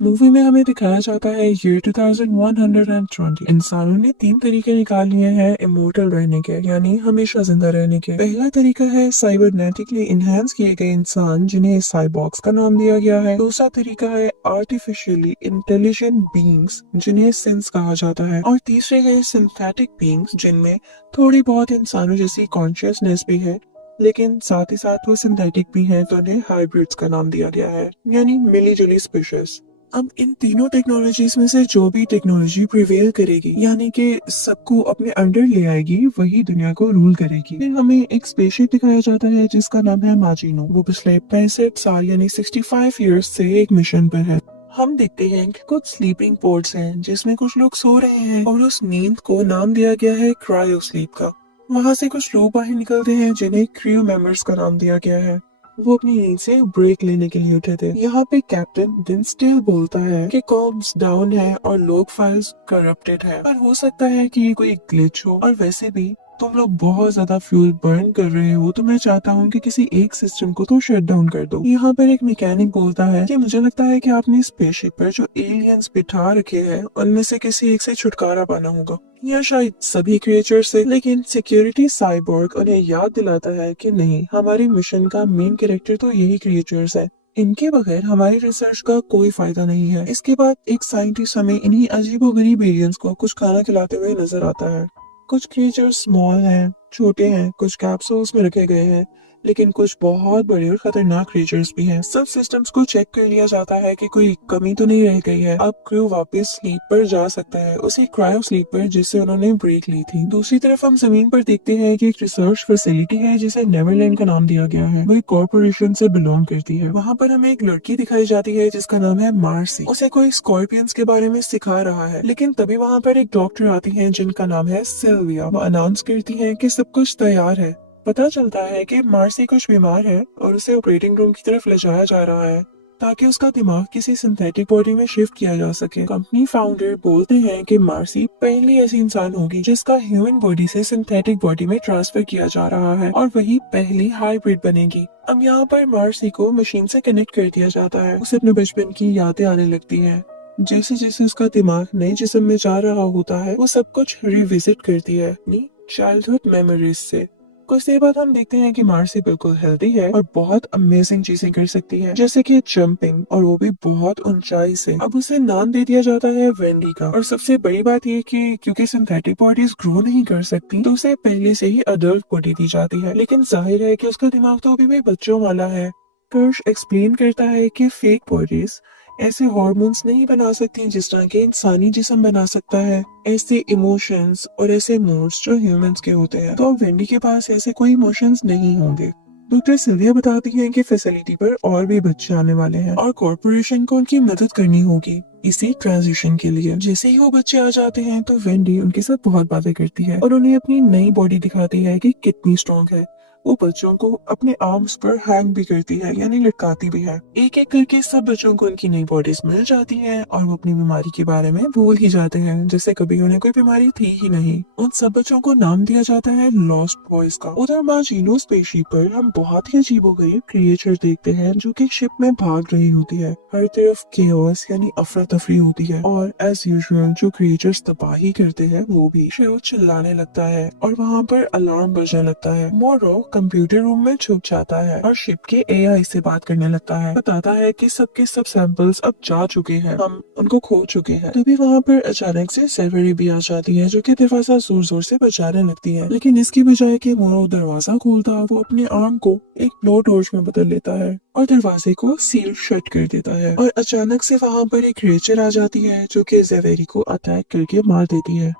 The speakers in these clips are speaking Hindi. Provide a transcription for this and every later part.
मूवी में हमें दिखाया जाता है ईयर 2120। इंसानों ने तीन तरीके निकाल लिए हैं इमोर्टल रहने के, यानी हमेशा जिंदा रहने के। पहला तरीका है साइबरनेटिकली इनहेंस किए गए इंसान, जिन्हें साइबॉर्ग्स का नाम दिया गया है। दूसरा तरीका है आर्टिफिशियली इंटेलिजेंट बीइंग्स, जिन्हें सिंस कहा जाता है। और तीसरे है सिंथेटिक बीइंग्स, जिनमें थोड़ी बहुत इंसानों जैसी कॉन्शियसनेस भी है, लेकिन साथ ही साथ वो सिंथेटिक भी हैं, तो उन्हें हाइब्रिड्स का नाम दिया गया है, यानी मिली जुली स्पीशीज। अब इन तीनों टेक्नोलॉजीज में से जो भी टेक्नोलॉजी प्रिवेल करेगी, यानी कि सबको अपने अंडर ले आएगी, वही दुनिया को रूल करेगी। फिर हमें एक स्पेसशिप दिखाया जाता है जिसका नाम है माजिनो। वो पिछले 65 साल यानी 65 ईयर्स से एक मिशन पर है। हम देखते हैं कि कुछ स्लीपिंग पोड्स हैं जिसमें कुछ लोग सो रहे हैं, और उस नींद को नाम दिया गया है क्रायो स्लीप का। वहाँ से कुछ लोग बाहर निकलते हैं जिन्हें क्रू मेंबर्स का नाम दिया गया है। वो अपनी नींद से ब्रेक लेने के लिए उठे थे। यहाँ पे कैप्टन डिनस्टेल बोलता है कि कॉम्स डाउन है और लोग फाइल्स करप्टेड है, पर हो सकता है कि ये कोई ग्लिच हो, और वैसे भी तुम लोग बहुत ज्यादा फ्यूल बर्न कर रहे हो, तो मैं चाहता हूँ कि किसी एक सिस्टम को तो शट डाउन कर दो। यहाँ पर एक मैकेनिक बोलता है कि मुझे लगता है कि आपने स्पेसशिप पर जो एलियंस बिठा रखे हैं, उनमें से किसी एक से छुटकारा पाना होगा, या शायद सभी क्रिएचर से। लेकिन सिक्योरिटी साइबोर्ग उन्हें याद दिलाता है कि नहीं, हमारे मिशन का मेन कैरेक्टर तो यही क्रिएचर्स है, इनके बगैर हमारी रिसर्च का कोई फायदा नहीं है। इसके बाद एक साइंटिस्ट हमें इन्हीं अजीबोगरीब एलियंस को कुछ खाना खिलाते हुए नजर आता है। कुछ क्रिएचर स्मॉल हैं, छोटे हैं, कुछ कैप्सूल्स में रखे गए हैं, लेकिन कुछ बहुत बड़े और खतरनाक क्रिएचर्स भी हैं। सब सिस्टम्स को चेक कर लिया जाता है कि कोई कमी तो नहीं रह गई है। अब क्रू वापस स्लीप पर जा सकता है, उसी क्रायो स्लीप पर जिससे उन्होंने ब्रेक ली थी। दूसरी तरफ हम जमीन पर देखते हैं कि एक रिसर्च फैसिलिटी है जिसे नेवरलैंड का नाम दिया गया है। वो एक कॉर्पोरेशन से बिलोंग करती है। वहाँ पर हमें एक लड़की दिखाई जाती है जिसका नाम है मार्सी। उसे कोई स्कॉर्पियंस के बारे में सिखा रहा है, लेकिन तभी वहाँ पर एक डॉक्टर आती है जिनका नाम है सिल्विया। वो अनाउंस करती है कि सब कुछ तैयार है। पता चलता है कि मार्सी कुछ बीमार है और उसे ऑपरेटिंग रूम की तरफ ले जाया जा रहा है, ताकि उसका दिमाग किसी सिंथेटिक बॉडी में शिफ्ट किया जा सके। कंपनी फाउंडर बोलते हैं कि मार्सी पहली ऐसी इंसान होगी जिसका ह्यूमन बॉडी से सिंथेटिक बॉडी में ट्रांसफर किया जा रहा है, और वही पहली हाइब्रिड बनेगी। अब यहाँ पर मार्सी को मशीन से कनेक्ट कर दिया जाता है। उसे अपने बचपन की यादें आने लगती हैं। जैसे जैसे उसका दिमाग नए जिस्म में जा रहा होता है, वो सब कुछ रिविजिट करती है अपनी चाइल्डहुड मेमोरीज से। कुछ देर बाद हम देखते हैं कि मार्सी बिल्कुल हेल्दी है और बहुत अमेजिंग चीजें कर सकती है, जैसे कि जंपिंग, और वो भी बहुत ऊंचाई से। अब उसे नाम दे दिया जाता है वेंडी का। और सबसे बड़ी बात ये कि क्योंकि सिंथेटिक बॉडीज ग्रो नहीं कर सकती, तो उसे पहले से ही अडल्ट बॉडी दी जाती है। लेकिन जाहिर है कि उसका दिमाग तो अभी भी बच्चों वाला है। कर्श एक्सप्लेन करता है कि फेक बॉडीज ऐसे हॉर्मोन्स नहीं बना सकती जिस तरह के इंसानी जिस्म बना सकता है, ऐसे इमोशंस और ऐसे मूड्स जो ह्यूमंस के होते हैं। तो अब वेंडी के पास ऐसे कोई इमोशंस नहीं होंगे। डॉक्टर सिल्विया बताती हैं कि फैसिलिटी पर और भी बच्चे आने वाले हैं, और कॉर्पोरेशन को उनकी मदद करनी होगी इसी ट्रांजिशन के लिए। जैसे ही वो बच्चे आ जाते हैं, तो वेंडी उनके साथ बहुत बातें करती है और उन्हें अपनी नई बॉडी दिखाती है कि कितनी स्ट्रॉन्ग है। वो बच्चों को अपने आर्म्स पर हैंग भी करती है, यानी लटकाती भी है। एक एक करके सब बच्चों को उनकी नई बॉडीज मिल जाती हैं, और वो अपनी बीमारी के बारे में भूल ही जाते हैं, जैसे कभी उन्हें कोई बीमारी थी ही नहीं। उन सब बच्चों को नाम दिया जाता है लॉस्ट बॉयज का। उधर माजिनो स्पेसशिप पर हम बहुत ही अजीबोगरीब क्रिएचर देखते हैं जो कि शिप में भाग रही होती है। हर तरफ केओस यानी अफरा तफरी होती है, और एज यूजुअल जो क्रिएचर्स तबाही करते हैं वो भी। शेव चिल्लाने लगता है और वहाँ पर अलार्म बजने लगता है। मोरो कंप्यूटर रूम में छुप जाता है और शिप के एआई से बात करने लगता है। बताता है कि सबके सब सैंपल्स अब जा चुके हैं, हम उनको खो चुके हैं। तभी वहाँ पर अचानक से सेवरी भी आ जाती है, जो कि दरवाजा जोर जोर से बजाने लगती है। लेकिन इसकी बजाय कि मोरो दरवाजा खोलता, वो अपने आर्म को एक ब्लो टॉर्च में बदल लेता है और दरवाजे को सील शट कर देता है। और अचानक से वहाँ पर एक क्रिएचर आ जाती है जो कि जेवेरी को अटैक करके मार देती है।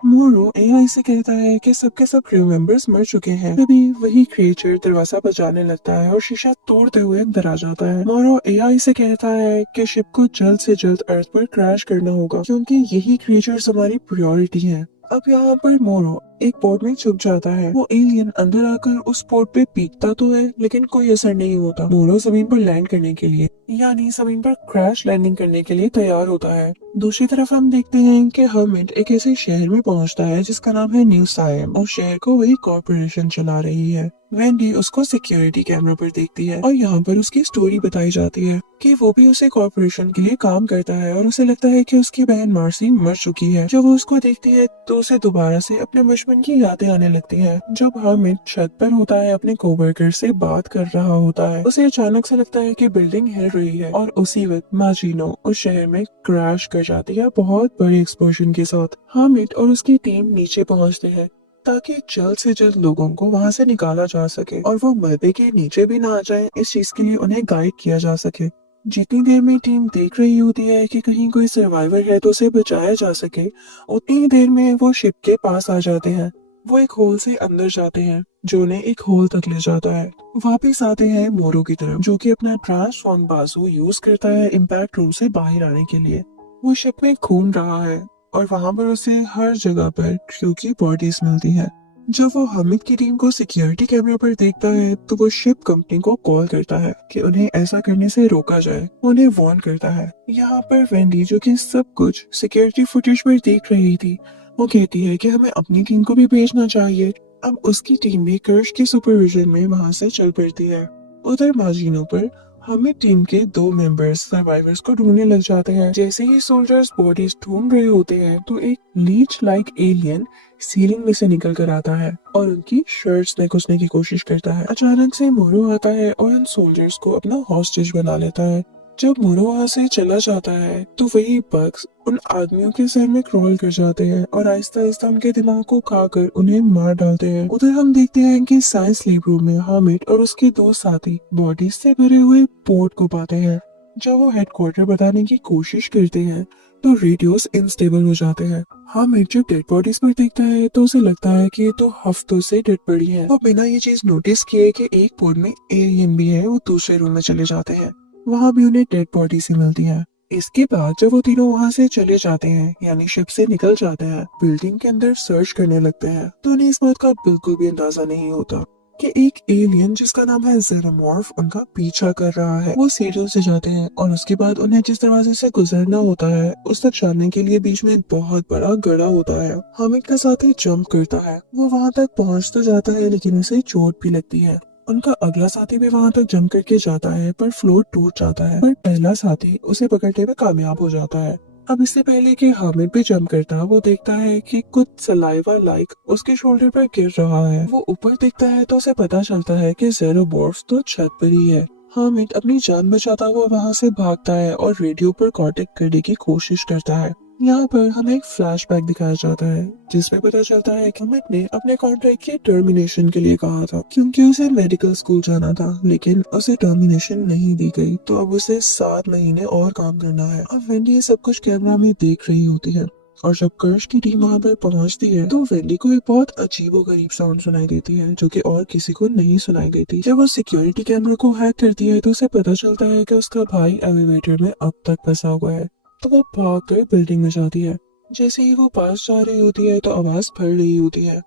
मोरो एआई से कहता है कि सबके सब क्रू मेंबर्स मर चुके हैं। तभी वही क्रिएचर दरवाजा बजाने लगता है और शीशा तोड़ते हुए अंदर आ जाता है। मोरो एआई से कहता है कि शिप को जल्द से जल्द अर्थ पर क्रैश करना होगा, क्योंकि यही क्रिएचर्स हमारी प्रायोरिटी हैं। अब यहाँ पर मोरो एक पोर्ट में छुप जाता है। वो एलियन अंदर आकर उस पोर्ट पे पीटता तो है लेकिन कोई असर नहीं होता। मोरो जमीन पर लैंड करने के लिए यानी जमीन पर क्रैश लैंडिंग करने के लिए तैयार होता है। दूसरी तरफ हम देखते हैं कि हर्मिट एक ऐसे शहर में पहुंचता है जिसका नाम है न्यू साइम और शहर को वही कॉर्पोरेशन चला रही है। वेंडी उसको सिक्योरिटी कैमरा पर देखती है और यहाँ पर उसकी स्टोरी बताई जाती है कि वो भी उसे कॉर्पोरेशन के लिए काम करता है और उसे लगता है कि उसकी बहन मार्सी मर चुकी है। जब वो उसको देखती है तो उसे दोबारा से अपने बचपन की यादें आने लगती हैं। जब हामिद छत पर होता है अपने कोवर्कर से बात कर रहा होता है, उसे अचानक से लगता है कि बिल्डिंग हिल रही है और उसी वक्त माजिनो उस शहर में क्रैश कर जाती है बहुत बड़े एक्सप्लोजन के साथ। हामिद और उसकी टीम नीचे पहुंचते हैं ताकि जल्द से जल्द लोगों को वहां से निकाला जा सके और वो मलबे के नीचे भी ना आ जाए। इस चीज के लिए उन्हें गाइड किया जा सके। जितनी देर में टीम देख रही होती है कि कहीं कोई सर्वाइवर है तो उसे बचाया जा सके, उतनी ही देर में वो शिप के पास आ जाते हैं। वो एक होल से अंदर जाते हैं जो उन्हें एक होल तक ले जाता है। वापिस आते हैं मोरो की तरफ जो कि अपना ट्रांसफॉर्म बाजू यूज करता है इम्पैक्ट रूम से बाहर आने के लिए। वो शिप में घूम रहा है और वहां पर उसे हर जगह पर क्रू की बॉडीज मिलती है। जब वो हामिद की टीम को सिक्योरिटी कैमरा पर देखता है तो वो शिप कंपनी को कॉल करता है कि उन्हें ऐसा करने से रोका जाए। उन्हें वार्न करता है। यहाँ पर वेंडी जो कि सब कुछ सिक्योरिटी फुटेज पर देख रही थी, वो कहती है कि हमें अपनी टीम को भी भेजना चाहिए। अब उसकी टीम भी कर्श के सुपरविजन में वहाँ से चल पड़ती है। उधर माजिनो पर हमें टीम के 2 मेंबर्स सर्वाइवर्स को ढूंढने लग जाते हैं। जैसे ही सोल्जर्स बॉडीज ढूंढ रहे होते हैं तो एक लीच लाइक एलियन सीलिंग में से निकल कर आता है और उनकी शर्ट्स में घुसने की कोशिश करता है। अचानक से मोरो आता है और उन सोल्जर्स को अपना हॉस्टेज बना लेता है। जब मोरो वहाँ से चला जाता है तो वही बग्स उन आदमियों के सर में क्रॉल कर जाते हैं और आहिस्ता आहिस्ता उनके दिमाग को खाकर उन्हें मार डालते हैं। उधर हम देखते हैं कि साइंस लैब रूम में हामिद और उसके 2 साथी बॉडीज से भरे हुए पोर्ट को पाते हैं। जब वो हेडक्वार्टर बताने की कोशिश करते हैं तो रेडियोस अनस्टेबल हो जाते हैं। हामिद जब डेड बॉडीज पर देखता है तो उसे लगता है कि ये तो हफ्तों से डेड पड़ी है। वो बिना ये चीज नोटिस किए कि एक पोर्ट में एलियन भी है, वो दूसरे रूम में चले जाते हैं। वहाँ भी उन्हें डेड बॉडी सी मिलती है। इसके बाद जब वो तीनों वहाँ से चले जाते हैं यानी शिप से निकल जाते हैं, बिल्डिंग के अंदर सर्च करने लगते हैं तो उन्हें इस बात का बिल्कुल भी अंदाजा नहीं होता कि एक एलियन जिसका नाम है जेरोमॉर्फ उनका पीछा कर रहा है। वो सीढ़ियों से जाते हैं और उसके बाद उन्हें जिस दरवाजे से गुजरना होता है उस तक जाने के लिए बीच में एक बहुत बड़ा गड्ढा होता है। हामिद का साथी जंप करता है। वो वहाँ तक पहुँच तो जाता है लेकिन उसे चोट भी लगती है। उनका अगला साथी भी वहां तक जंप करके जाता है पर फ्लोर टूट जाता है, पर पहला साथी उसे पकड़ने में कामयाब हो जाता है। अब इससे पहले कि हामिद भी जंप करता, वो देखता है कि कुछ सलाइवा लाइक उसके शोल्डर पर गिर रहा है। वो ऊपर देखता है तो उसे पता चलता है कि ज़ेरोमॉर्फ तो छत पर ही है। हामिद अपनी जान बचाता हुआ वहां से भागता है और रेडियो पर कांटेक्ट करने की कोशिश करता है। यहाँ पर हमें एक फ्लैशबैक दिखाया जाता है जिसमें पता चलता है कि हामिद ने अपने कॉन्ट्रैक्ट की टर्मिनेशन के लिए कहा था क्योंकि उसे मेडिकल स्कूल जाना था, लेकिन उसे टर्मिनेशन नहीं दी गई तो अब उसे 7 महीने और काम करना है। अब वेंडी ये सब कुछ कैमरा में देख रही होती है और जब कर्श की टीम वहाँ पर पहुँचती है तो वेंडी को एक बहुत अजीबोगरीब साउंड सुनाई देती है जो कि और किसी को नहीं सुनाई देती। जब वो सिक्योरिटी कैमरा को हैक करती है तो उसे पता चलता है कि उसका भाई एलिवेटर में अब तक फंसा हुआ है। तो वो भाग कर बिल्डिंग में जाती है। जैसे ही वो पास जा रही होती है तो आवाज फट रही होती है।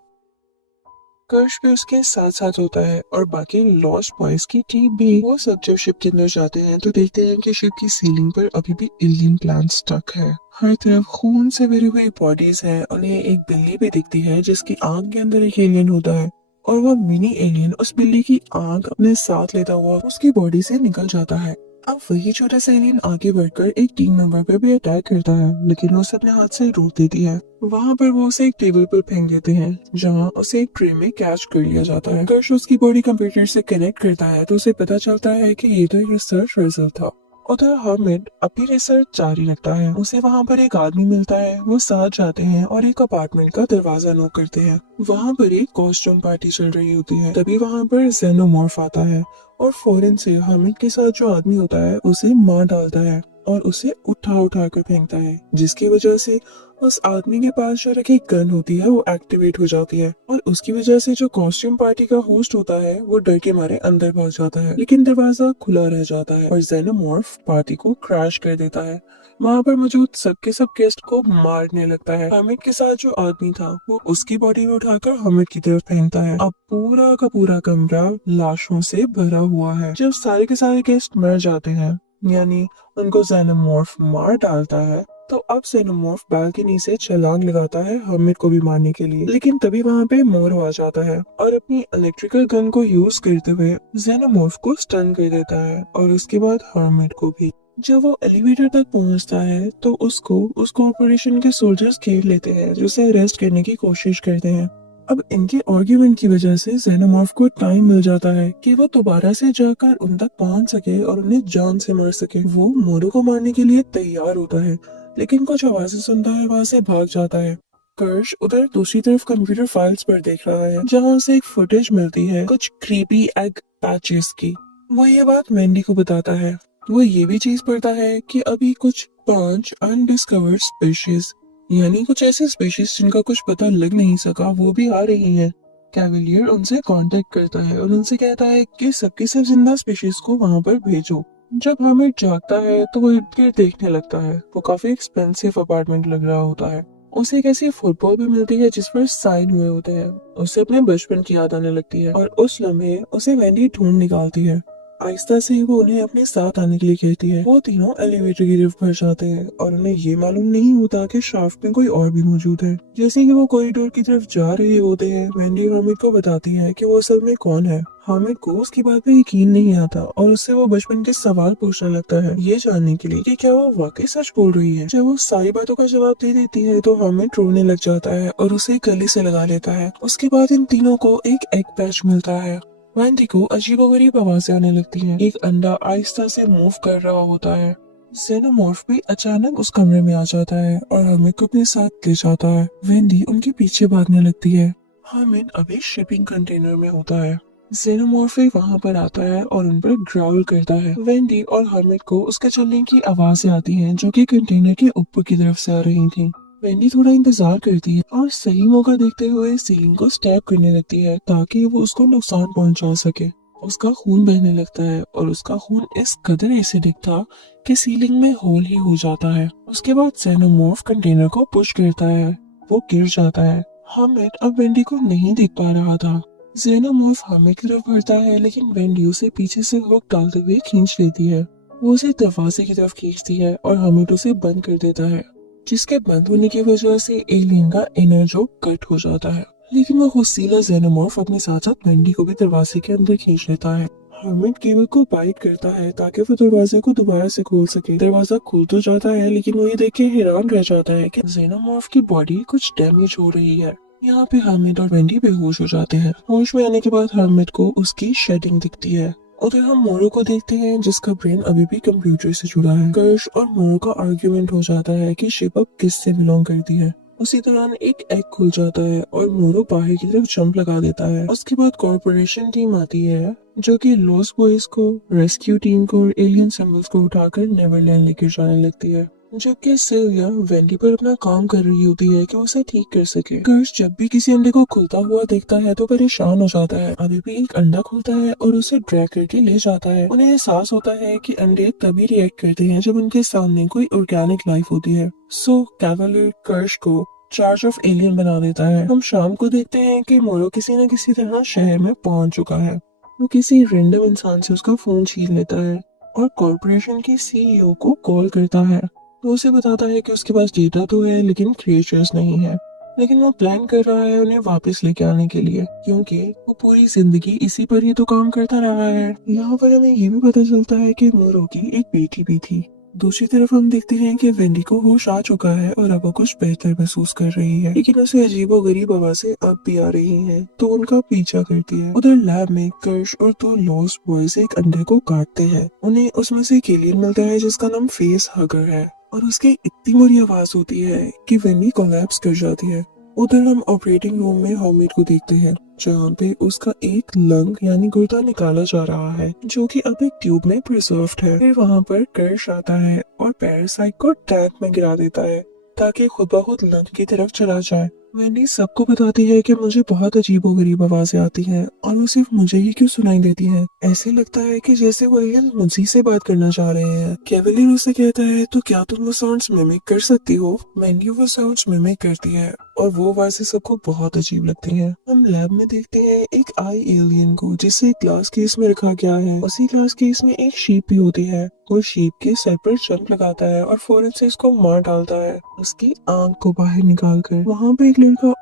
कर्श भी उसके साथ साथ होता है और बाकी लॉस्ट बॉयज की टीम भी। वो सब जब शिप के अंदर जाते हैं तो देखते हैं कि शिप की सीलिंग पर अभी भी एलियन प्लांट स्टक है। हर तरफ खून से भरी हुई बॉडीज है। उन्हें एक बिल्ली भी दिखती है जिसकी आंख के अंदर एक एलियन होता है और वह मिनी एलियन उस बिल्ली की आंख अपने साथ लेता हुआ उसकी बॉडी से निकल जाता है। अब वही छोटा सा एलियन आगे बढ़कर एक टीम मेंबर पे भी अटैक करता है लेकिन वो उसे अपने हाथ से रोक देती है। वहाँ पर वो उसे एक टेबल पर फेंक देते हैं जहाँ उसे एक ट्रे में कैच कर लिया जाता है। कर्श उसकी बॉडी कंप्यूटर से कनेक्ट करता है तो उसे पता चलता है कि ये तो एक रिसर्च रिजल्ट था। उधर हामिद अपनी रिसर्च जारी रखता है। उसे वहाँ पर एक आदमी मिलता है। वो साथ जाते हैं और एक अपार्टमेंट का दरवाजा नॉक करते हैं। वहाँ पर एक कॉस्ट्यूम पार्टी चल रही होती है। तभी वहाँ पर जेनोमॉर्फ आता है और फौरन से हामिद के साथ जो आदमी होता है उसे मार डालता है और उसे उठा उठा कर फेंकता है जिसकी वजह से उस आदमी के पास जो रखी गन होती है वो एक्टिवेट हो जाती है और उसकी वजह से जो कॉस्ट्यूम पार्टी का होस्ट होता है वो डर के मारे अंदर भाग जाता है, लेकिन दरवाजा खुला रह जाता है और जेनोमॉर्फ पार्टी को क्रैश कर देता है। वहाँ पर मौजूद सबके सब गेस्ट को मारने लगता है। हामिद के साथ जो आदमी था वो उसकी बॉडी में उठाकर हामिद की तरफ फेंकता है। अब पूरा का पूरा कमरा लाशों से भरा हुआ है। जब सारे के सारे गेस्ट मर जाते हैं, यानी उनको जेनोमॉर्फ मार डालता है, तो अब जेनोमॉर्फ बालकनी से छलांग लगाता है हामिद को भी मारने के लिए, लेकिन तभी वहाँ पे मोरो आ जाता है और अपनी इलेक्ट्रिकल गन को यूज करते हुए जेनोमॉर्फ को स्टन कर देता है और उसके बाद हामिद को भी। जब वो एलिवेटर तक पहुंचता है तो उसको उस कॉर्पोरेशन के सोल्जर्स घेर लेते हैं जो उसे अरेस्ट करने की कोशिश करते हैं। अब इनके आर्ग्यूमेंट की वजह से जेनोमॉर्फ को टाइम मिल जाता है कि वो दोबारा से जाकर उन तक पहुंच सके और उन्हें जान से मार सके। वो मोरू को मारने के लिए तैयार होता है, लेकिन कुछ आवाजें सुनता है, वहाँ से भाग जाता है। कर्श उधर दूसरी तरफ कंप्यूटर फाइल्स पर देख रहा है जहाँ उसे एक फुटेज मिलती है कुछ क्रीपी एग पैचेस की। वो ये बात मैंडी को बताता है। वो ये भी चीज पढ़ता है कि अभी कुछ 5 अनडिस्कवर्ड स्पीशीज, यानी कुछ ऐसे स्पीशीज जिनका कुछ पता लग नहीं सका, वो भी आ रही हैं। कैवलियर उनसे कांटेक्ट करता है और उनसे कहता है कि सबकी सब जिंदा स्पीशीज को वहां पर भेजो। जब हामिद जागता है तो वो इर्द गिर्द देखने लगता है। वो काफी एक्सपेंसिव अपार्टमेंट लग रहा होता है। उसे एक ऐसी फुटबॉल भी मिलती है जिस पर साइन हुए होते हैं। उसे अपने बचपन की याद आने लगती है और उस लम्हे उसे वेंडी ढूंढ निकालती है। आहिस्ता से वो उन्हें अपने साथ आने के लिए कहती है। वो तीनों एलिवेटर की लिफ्ट पर जाते हैं और उन्हें ये मालूम नहीं होता कि शाफ्ट में कोई और भी मौजूद है। जैसे कि वो कॉरिडोर की तरफ जा रहे होते हैं, वेंडी हामिद को बताती है कि वो असल में कौन है। हामिद को उसकी बात पे यकीन नहीं आता और उससे वो बचपन के सवाल पूछने लगता है, ये जानने के लिए कि क्या वो वाकई सच बोल रही है। जब वो सारी बातों का जवाब दे देती है तो हामिद रोने लग जाता है और उसे गले से लगा लेता है। उसके बाद इन तीनों को एक एग पैच मिलता है। वेंडी को अजीबोगरीब आवाजें आने लगती हैं। एक अंडा आहिस्ता से मूव कर रहा होता है। जेनोमॉर्फ भी अचानक उस कमरे में आ जाता है और हामिद को अपने साथ ले जाता है। वेंडी उनके पीछे भागने लगती है। हामिद अभी शिपिंग कंटेनर में होता है। जेनोमॉर्फ वहां पर आता है और उन पर ग्राउल करता है। वेंडी और हामिद को उसके चलने की आवाजें आती हैं जो कि कंटेनर के ऊपर की तरफ से आ रही थी। वेंडी थोड़ा इंतजार करती है और सही मौका देखते हुए सीलिंग को स्टैब करने लगती है ताकि वो उसको नुकसान पहुंचा सके। उसका खून बहने लगता है और उसका खून इस कदर एसिडिक था कि सीलिंग में होल ही हो जाता है। उसके बाद जेनोमॉर्फ कंटेनर को पुश करता है। वो गिर जाता है। हामिद अब वेंडी को नहीं देख पा रहा था। जेनोमॉर्फ हामिद की तरफ बढ़ता है, लेकिन वेंडी उसे पीछे से हुक डालते हुए खींच लेती है। वो उसे दरवाजे की तरफ खींचती है और हामिद उसे बंद कर देता है, जिसके बंद होने की वजह से एलियन का इनर जो कट हो जाता है। लेकिन वो हुसीला जेनोमॉर्फ अपने साथ साथ वेंडी को भी दरवाजे के अंदर खींच लेता है। हामिद केबल को बाइट करता है ताकि वो दरवाजे को दोबारा से खोल सके। दरवाजा खुल तो जाता है, लेकिन वो ये देख के हैरान रह जाता है कि जेनोमॉर्फ की बॉडी कुछ डैमेज हो रही है। यहाँ पे हामिद और वेंडी बेहोश हो जाते हैं। होश में आने के बाद हामिद को उसकी शेडिंग दिखती है। उधर हम मोरू को देखते हैं जिसका ब्रेन अभी भी कंप्यूटर से जुड़ा है। कर्श और मोरू का आर्ग्यूमेंट हो जाता है कि शिप अब किससे बिलोंग करती है। उसी दौरान एक एग खुल जाता है और मोरू बाहर की तरफ जंप लगा देता है। उसके बाद कॉर्पोरेशन टीम आती है जो कि लॉस्ट बॉयज को, रेस्क्यू टीम को और एलियन सिंबल्स को उठाकर नेवरलैंड लेकर जाने लगती है, जबकि सिल्विया वेंडी पर अपना काम कर रही होती है कि उसे ठीक कर सके। कर्श जब भी किसी अंडे को खुलता हुआ देखता है तो परेशान हो जाता है। अभी भी एक अंडा खुलता है और उसे ड्रैग करके ले जाता है। उन्हें एहसास होता है कि अंडे तभी रिएक्ट करते हैं जब उनके सामने कोई ऑर्गेनिक लाइफ होती है। सो कैवलियर कर्श को चार्ज ऑफ एलियन बना देता है। हम शाम को देखते हैं कि मोरो किसी न किसी तरह शहर में पहुंच चुका है। वो किसी रैंडम इंसान से उसका फोन छीन लेता है और कॉर्पोरेशन के सीईओ को कॉल करता है। तो उसे बताता है कि उसके पास डेटा तो है लेकिन क्रिएचर्स नहीं है, लेकिन वो प्लान कर रहा है उन्हें वापस लेके आने के लिए, क्योंकि वो पूरी जिंदगी इसी पर ही तो काम करता रहा है। यहाँ पर हमें ये भी पता चलता है कि मोरो की एक बेटी भी थी। दूसरी तरफ हम देखते हैं कि वेंडी को होश आ चुका है और अब वो कुछ बेहतर महसूस कर रही है, लेकिन उसे अजीबोगरीब आवाजें अब भी आ रही हैं, तो उनका पीछा करती है। उधर लैब में कर्श और 2 लॉस्ट बॉयज एक अंडे को काटते हैं। उन्हें उसमें से एक एलियन मिलता है जिसका नाम फेस हगर है और उसकी इतनी बुरी आवाज होती है कि वेंडी कोलैप्स कर जाती है। उधर हम ऑपरेटिंग रूम में हामिद को देखते हैं जहाँ पे उसका एक लंग यानी गुर्दा निकाला जा रहा है जो कि अब एक ट्यूब में प्रिजर्व्ड है। फिर वहाँ पर कर्श आता है और पैरासाइट को टैंक में गिरा देता है। ताकि खुद ब खुद लंच की तरफ चला जाए। वेंडी सबको बताती है कि मुझे बहुत अजीबोगरीब आवाजें आती हैं और वो सिर्फ मुझे ही क्यों सुनाई देती हैं। ऐसे लगता है कि जैसे वो एलियन मुझी से बात करना चाह रहे हैं। कैवलियर उसे कहता है, तो क्या तुम वो साउंड्स मिमिक कर सकती हो? वेंडी वो साउंड्स मिमिक करती है और वो आवाजें सबको बहुत अजीब लगती हैं। हम लैब में देखते हैं एक आई एलियन को जिसे ग्लास केस में रखा गया है। उसी ग्लास केस में एक शीप भी होती है। वो शीप के सर पर जंप लगाता है और फौरन से इसको मार डालता है, उसकी आंख को बाहर निकाल कर। वहाँ पे एक लड़का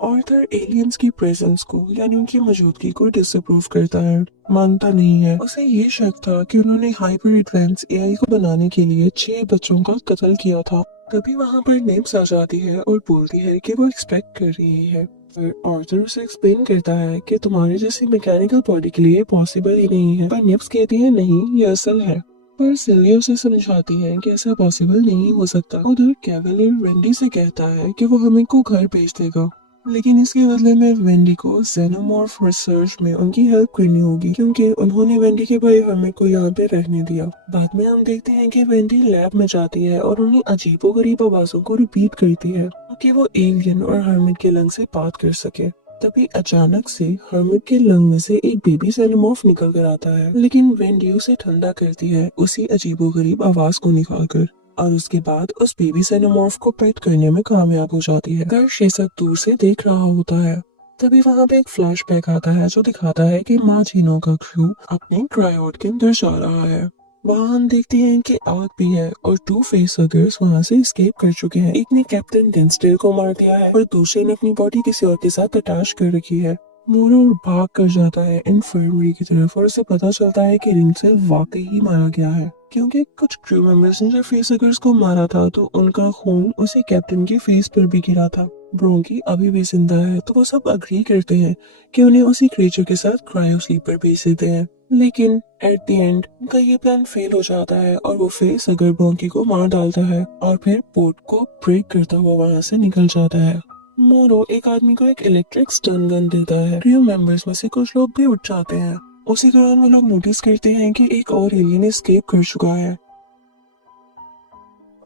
ऑर्थर एलियंस की प्रेजेंस को यानी उनकी मौजूदगी को डिसअप्रूव करता है, मानता नहीं है। उसे ये शक था कि उन्होंने हाइपर एडवांस एआई को बनाने के लिए 6 बच्चों का कत्ल किया था। तभी वहाँ पर नेम्स आ जाती है और बोलती है कि वो एक्सपेक्ट कर रही है। फिर ऑर्थर उसे एक्सप्लेन करता है कि तुम्हारे जैसी मैकेनिकल बॉडी के लिए पॉसिबल ही नहीं है, पर निप्स कहती है नहीं, ये असल है। पर सिलिया उसे समझाती है कि ऐसा पॉसिबल नहीं हो सकता। उधर कैवलियर वेंडी से कहता है कि वो हमें को घर भेज देगा, लेकिन इसके बदले में वेंडी को जेनोमॉर्फ रिसर्च में उनकी हेल्प करनी होगी, क्योंकि उन्होंने वेंडी के भाई हर्मिट को यहाँ पे रहने दिया। बाद में हम देखते हैं कि वेंडी लैब में जाती है और उन्हें अजीबोगरीब आवाजों को रिपीट करती है कि वो एलियन और हर्मिट के लंग से बात कर सके। तभी अचानक से हर्मिट के लंग में से एक बेबी जेनोमॉर्फ निकल कर आता है, लेकिन वेंडी उसे ठंडा करती है उसी अजीबोगरीब आवाज को निकाल कर, और उसके बाद उस बेबी जेनोमॉर्फ को पेट करने में कामयाब हो जाती है। कर शेसक दूर से देख रहा होता है। तभी वहाँ पे एक फ्लैशबैक आता है जो दिखाता है कि मार्टिनो का क्रू अपने क्रायोड के अंदर जा रहा है। वहाँ हम देखते हैं कि आग भी है और 2 फेसहगर्स वहाँ से एस्केप कर चुके हैं। एक ने कैप्टन डिंसडेल को मार दिया है और दूसरे ने अपनी बॉडी किसी और के साथ अटैच कर रखी है। मोरो भाग कर जाता है इन्फर्मरी की तरफ और उसे पता चलता है कि डिंसडेल वाकई ही मारा गया है, क्योंकि कुछ क्रू मेंबर्स ने जब फेसहगर्स को मारा था तो उनका खून उसी कैप्टन के फेस पर भी गिरा था। ब्रोंकी अभी भी जिंदा है तो वो सब अग्री करते हैं कि उन्हें उसी क्रिएचर के साथ क्रायो स्लीपर भेज देते हैं, लेकिन एट द एंड उनका ये प्लान फेल हो जाता है और वो फेसहगर ब्रोंकी को मार डालता है और फिर पोर्ट को ब्रेक करता हुआ वहाँ से निकल जाता है। मोरो एक आदमी को एक इलेक्ट्रिक स्टन गन देता है। क्रू मेंबर्स में से कुछ लोग भी उठ जाते हैं। उसी दौरान वो लोग नोटिस करते हैं कि एक और एलियन एस्केप कर चुका है।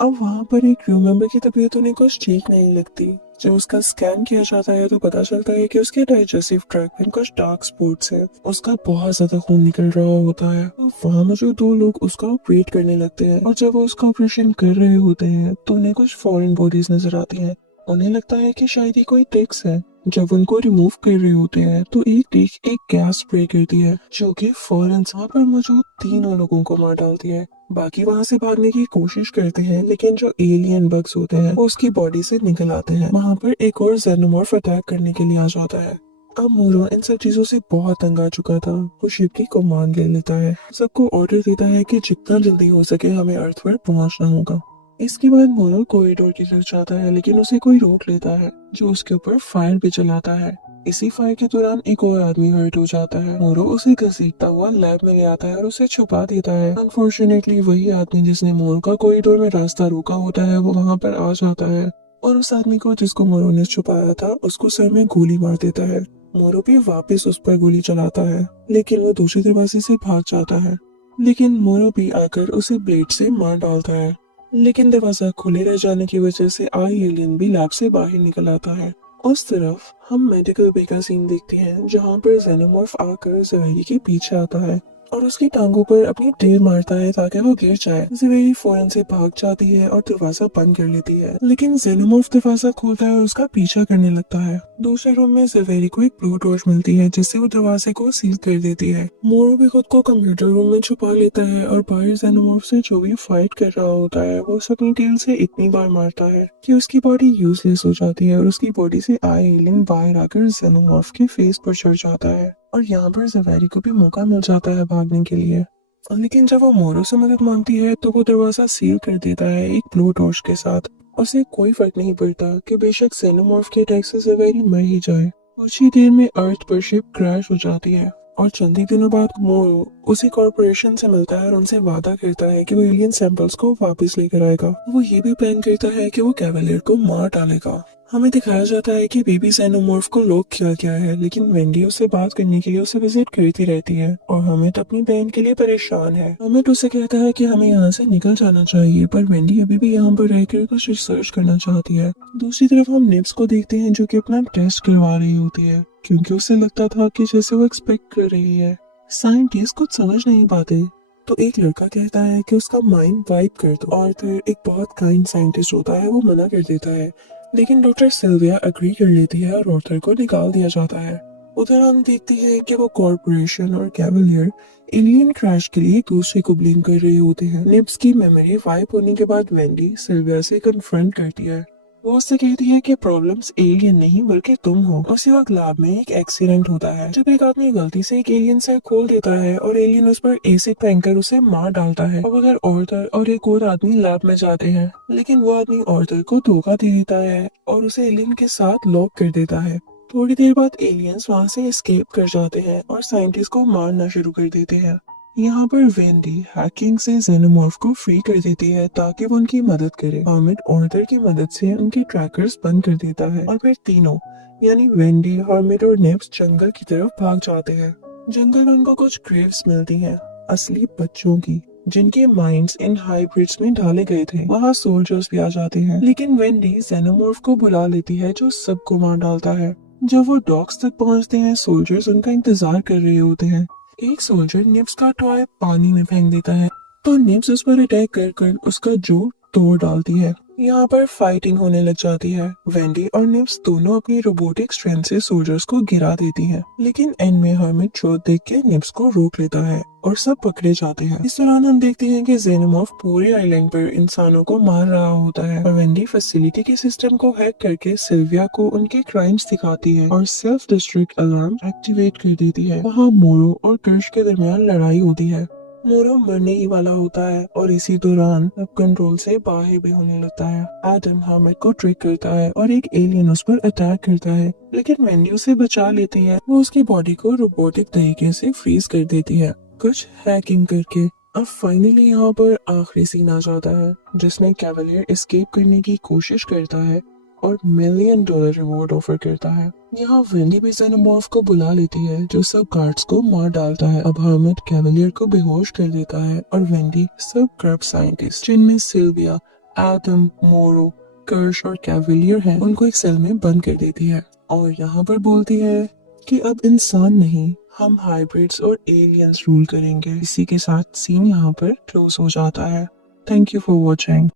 अब वहाँ पर एक क्रू मेंबर की तबीयत उन्हें कुछ ठीक नहीं लगती। जब उसका स्कैन किया जाता है तो पता चलता है कि उसके डाइजेस्टिव ट्रैक्ट में कुछ डार्क स्पॉट्स है। उसका बहुत ज्यादा खून निकल रहा होता है। तो वहाँ मौजूद 2 लोग उसका ऑपरेट करने लगते हैं और जब वो उसका ऑपरेशन कर रहे होते हैं तो उन्हें कुछ फॉरेन बॉडीज नजर आती हैं। उन्हें लगता है कि शायद ये कोई ट्रिक्स है। जब उनको रिमूव कर रहे होते हैं तो एक टिक एक गैस स्प्रे करती है जो कि फौरन वहाँ पर मौजूद 3 लोगों को मार डालती है। बाकी वहाँ से भागने की कोशिश करते हैं, लेकिन जो एलियन बग्स होते हैं वो उसकी बॉडी से निकल आते हैं। वहाँ पर एक और जेनोमॉर्फ अटैक करने के लिए आ जाता है। अब मोरो इन सब चीजों से बहुत तंग आ चुका था। वो शिप की कमान ले लेता है, सबको ऑर्डर देता है कि जितना जल्दी हो सके हमें अर्थ पर पहुंचना होगा। इसके बाद मोरो कॉरिडोर की तरफ जाता है, लेकिन उसे कोई रोक लेता है जो उसके ऊपर फायर भी चलाता है। इसी फायर के दौरान एक और आदमी हर्ट हो जाता है। मोरो उसे घसीटता हुआ लैब में ले आता है और उसे छुपा देता है। अनफॉर्चुनेटली वही आदमी जिसने मोरो का कॉरिडोर में रास्ता रोका होता है वो वहाँ पर आ जाता है और उस आदमी को जिसको मोरो ने छुपाया था उसको सर में गोली मार देता है। मोरो भी वापस उस पर गोली चलाता है, लेकिन वो दूसरे दरवाजे से भाग जाता है। लेकिन मोरो भी आकर उसे ब्लेड से मार डालता है, लेकिन दरवाजा खुले रह जाने की वजह से आई एलियन भी लैब से बाहर निकल आता है। उस तरफ हम मेडिकल बे का सीन देखते हैं जहाँ पर जेनोमॉर्फ आकर ज़वेरी के पीछे आता है और उसकी टांगों पर अपनी ढेर मारता है ताकि वो गिर जाए। ज़वेरी फौरन से भाग जाती है और दरवाजा बंद कर लेती है, लेकिन जेनोमॉर्फ दरवाजा खोलता है और उसका पीछा करने लगता है। दूसरे रूम में ज़वेरी को एक ब्लू टॉर्च मिलती है जिससे वो दरवाजे को सील कर देती है। मोरो भी खुद को कंप्यूटर रूम में छुपा लेता है और बाहर जेनोमॉर्फ से जो भी फाइट कर रहा होता है वो उसे अपनी टेल से इतनी बार मारता है कि उसकी बॉडी यूजलेस हो जाती है और उसकी बॉडी से आई एलियन बाहर आकर जेनोमॉर्फ के फेस पर चढ़ जाता है और यहाँ पर ज़वेरी को भी मौका मिल जाता है भागने के लिए। लेकिन जब वो मोरो से मदद मांगती है तो वो दरवाजा सील कर देता है एक ब्लू टॉर्च के साथ। उसे कोई फर्क नहीं पड़ता कि बेशक जेनोमॉर्फ के अटैक से ज़वेरी मर ही जाए। कुछ ही देर में अर्थ पर शिप क्रैश हो जाती है और चंद ही दिनों बाद मोरो उसी कॉर्पोरेशन से मिलता है और उनसे वादा करता है कि वो एलियन सैंपल्स को वापस लेकर आएगा। वो ये भी प्लान करता है कि वो कैवलियर को मार डालेगा। हमें दिखाया जाता है कि बेबी जेनोमॉर्फ को लॉक किया गया है, लेकिन वेंडी उससे बात करने के लिए उसे विजिट करती रहती है और हमिट अपनी बहन के लिए परेशान है। हमिट उसे कहता है कि हमें यहाँ से निकल जाना चाहिए, पर वेंडी अभी भी यहाँ पर रहकर कुछ रिसर्च करना चाहती है। दूसरी तरफ हम निप्स को देखते हैं जो कि अपना टेस्ट करवा रही होती है, क्योंकि उसे लगता था कि जैसे वो एक्सपेक्ट कर रही है। साइंटिस्ट कुछ समझ नहीं पाते तो एक लड़का कहता है कि उसका माइंड वाइप कर दो। आर्थर एक बहुत काइंड साइंटिस्ट होता है, वो मना कर देता है, लेकिन डॉक्टर सिल्विया अग्री कर लेती है और आर्थर को निकाल दिया जाता है। उधर हम देखते हैं कि वो कॉर्पोरेशन और कैवलियर एलियन क्रैश के लिए एक दूसरे को ब्लेम कर रहे होते हैं। निब्स की मेमोरी वाइप होने के बाद वेंडी सिल्विया से कन्फ्रंट करती है। वो उससे कहती है कि प्रॉब्लम्स एलियन नहीं बल्कि तुम हो। उसी वक्त लैब में एक एक्सीडेंट होता है जब एक आदमी गलती से एक एलियन सेल खोल देता है और एलियन उस पर एसिड फेंककर उसे मार डालता है। अब उधर ऑर्थर और एक और आदमी लैब में जाते हैं, लेकिन वो आदमी ऑर्थर को धोखा दे देता है और उसे एलियन के साथ लॉक कर देता है। थोड़ी देर बाद एलियंस वहां से एस्केप कर जाते हैं और साइंटिस्ट को मारना शुरू कर देते हैं। यहाँ पर वेंडी हैकिंग से जेनोमॉर्फ को फ्री कर देती है ताकि वो उनकी मदद करे। हामिद ऑर्थर की मदद से उनके ट्रैकर्स बंद कर देता है और फिर तीनों यानी वेंडी, हामिद और निप्स जंगल की तरफ भाग जाते हैं। जंगल में उनको कुछ ग्रेव्स मिलती हैं, असली बच्चों की, जिनके माइंड्स इन हाइब्रिड्स में ढाले गए थे। वहाँ सोल्जर्स भी आ जाते हैं, लेकिन वेंडी जेनोमॉर्फ को बुला लेती है जो सबको मार डालता है। जब वो डॉक्स तक पहुँचते हैं, सोल्जर्स उनका इंतजार कर रहे होते हैं। एक सोल्जर निप्स का टॉय पानी में फेंक देता है, तो निप्स उस पर अटैक कर उसका जो तोड़ डालती है। यहाँ पर फाइटिंग होने लग जाती है। वेंडी और निप्स दोनों अपनी रोबोटिक स्ट्रेंथ से सोल्जर्स को गिरा देती हैं, लेकिन एंड में हर्मिट चोट देख के निप्स को रोक लेता है और सब पकड़े जाते हैं। इस दौरान हम देखते हैं कि जेनोमॉर्फ पूरे आइलैंड पर इंसानों को मार रहा होता है और वेंडी फैसिलिटी के सिस्टम को हैक करके सिल्विया को उनके क्राइम्स दिखाती है और सेल्फ डिस्ट्रक्ट अलार्म एक्टिवेट कर देती है। वहाँ मोरो और कर्श के दरमियान लड़ाई होती है। मोरो मरने ही वाला होता है और इसी दौरान अब कंट्रोल से बाहर भी होने लगता है। एडम हामिद को ट्रिक करता है और एक एलियन उस पर अटैक करता है, लेकिन वेंडी उसे बचा लेती है। वो उसकी बॉडी को रोबोटिक तरीके से फ्रीज कर देती है, कुछ हैकिंग करके। अब फाइनली यहाँ पर आखिरी सीन आ जाता है जिसमें कैवलियर एस्केप करने की कोशिश करता है और $1 मिलियन रिवॉर्ड ऑफर करता है। यहाँ वेंडी भी जेनोमॉर्फ को बुला लेती है जो सब गार्ड्स को मार डालता है। अब हामिद कैवलियर को बेहोश कर देता है और वेंडी सब क्रब साइंटिस्ट जिनमें सिल्विया, एडम, मोरो, कर्श और कैवलियर हैं, उनको एक सेल में बंद कर देती है और यहाँ पर बोलती है कि अब इंसान नहीं, हम हाइब्रिड्स और एलियंस रूल करेंगे। इसी के साथ सीन यहाँ पर क्लोज हो जाता है। Thank you for watching.